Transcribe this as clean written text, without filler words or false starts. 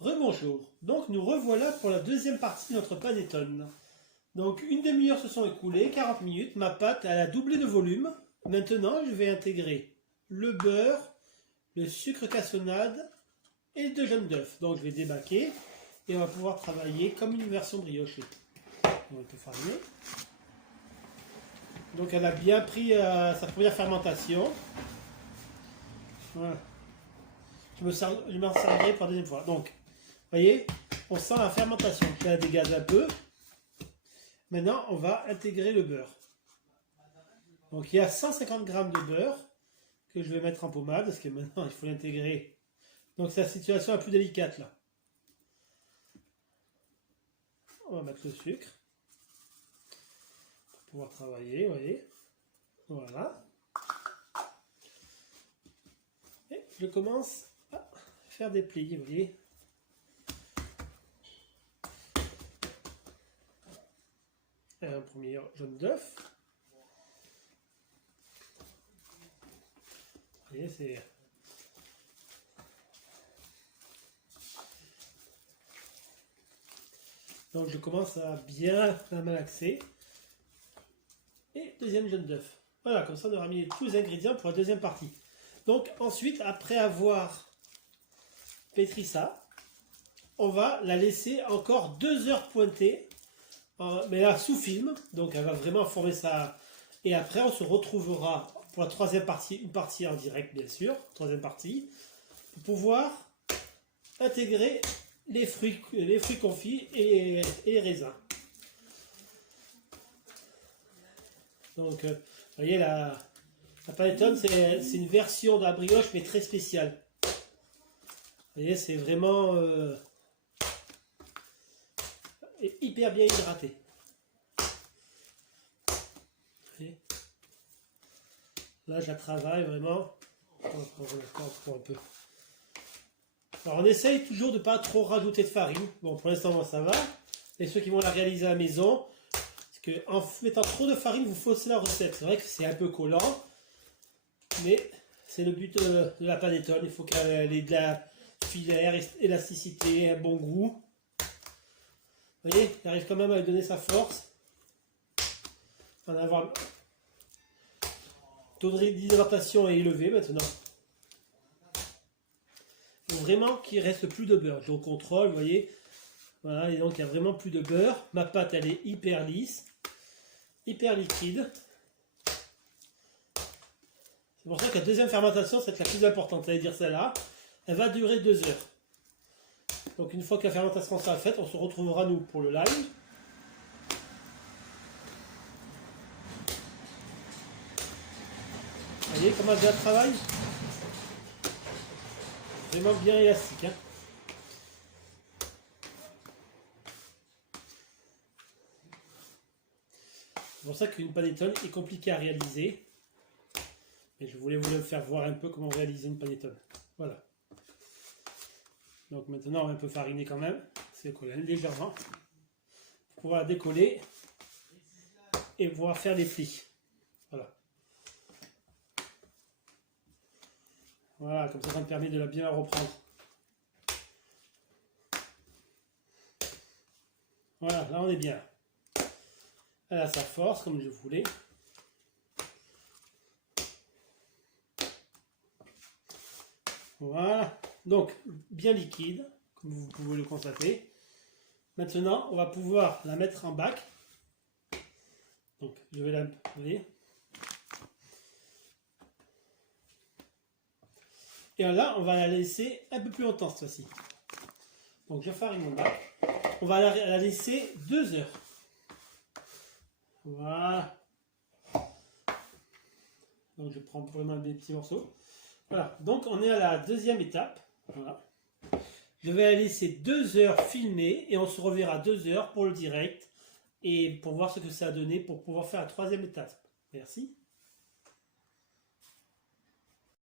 Rebonjour. Donc nous revoilà pour la deuxième partie de notre panettone. Donc une demi-heure se sont écoulées, 40 minutes. Ma pâte elle a doublé de volume. Maintenant je vais intégrer le beurre, le sucre cassonade et le jaune d'œuf. Donc je vais débaquer et on va pouvoir travailler comme une version briochée. On va un peu fariner. Donc elle a bien pris sa première fermentation. Voilà. Je m'en servirai pour la deuxième fois. Donc, vous voyez, on sent la fermentation. Je la dégaze un peu. Maintenant, on va intégrer le beurre. Donc, il y a 150 g de beurre que je vais mettre en pommade parce que maintenant, il faut l'intégrer. Donc, c'est la situation la plus délicate là. On va mettre le sucre pour pouvoir travailler, vous voyez. Voilà. Et je commence à faire des plis, vous voyez. Un premier jaune d'œuf. Vous voyez, c'est... Donc je commence à bien la malaxer. Et deuxième jaune d'œuf. Voilà, comme ça on aura mis tous les ingrédients pour la deuxième partie. Donc ensuite, après avoir pétri ça, on va la laisser encore 2 heures pointer. Mais là sous film, donc elle va vraiment former ça. Et après on se retrouvera pour la troisième partie, une partie en direct bien sûr, troisième partie, pour pouvoir intégrer les fruits confits et les raisins. Donc vous voyez la panettone c'est une version de la brioche mais très spéciale. Vous voyez c'est vraiment... et hyper bien hydraté. Et là, je la travaille vraiment. On va prendre un peu. Alors, on essaye toujours de ne pas trop rajouter de farine. Bon, pour l'instant, moi, ça va. Et ceux qui vont la réaliser à la maison, parce qu'en mettant trop de farine, vous faussez la recette. C'est vrai que c'est un peu collant, mais c'est le but de la panettone. Il faut qu'elle ait de la filaire, élasticité, un bon goût. Vous voyez, il arrive quand même à lui donner sa force. En avoir... Le taux d'hydratation est élevé maintenant. Il faut vraiment qu'il reste plus de beurre. Je contrôle, vous voyez. Voilà, et donc il n'y a vraiment plus de beurre. Ma pâte, elle est hyper lisse, hyper liquide. C'est pour ça que la deuxième fermentation, c'est la plus importante. C'est-à-dire celle-là, elle va durer 2 heures. Donc une fois que la fermentation sera faite, on se retrouvera nous pour le live. Vous voyez comment je la travaille? Vraiment bien élastique. Hein, c'est pour ça qu'une panettone est compliquée à réaliser. Mais je voulais vous faire voir un peu comment réaliser une panettone. Voilà. Donc maintenant on va un peu fariner quand même, c'est coller légèrement, pour pouvoir la décoller et pouvoir faire les plis. Voilà. Voilà, comme ça me permet de la bien reprendre. Voilà, là on est bien. Elle a sa force comme je voulais. Voilà. Donc, bien liquide, comme vous pouvez le constater. Maintenant, on va pouvoir la mettre en bac. Donc, je vais la... Vous voyez ? Et là, on va la laisser un peu plus longtemps cette fois-ci. Donc, je farine mon bac. On va la laisser 2 heures. Voilà. Donc, je prends vraiment des petits morceaux. Voilà. Donc, on est à la deuxième étape. Voilà. Je vais la laisser 2 heures filmer et on se reverra 2 heures pour le direct et pour voir ce que ça a donné pour pouvoir faire la troisième étape. Merci.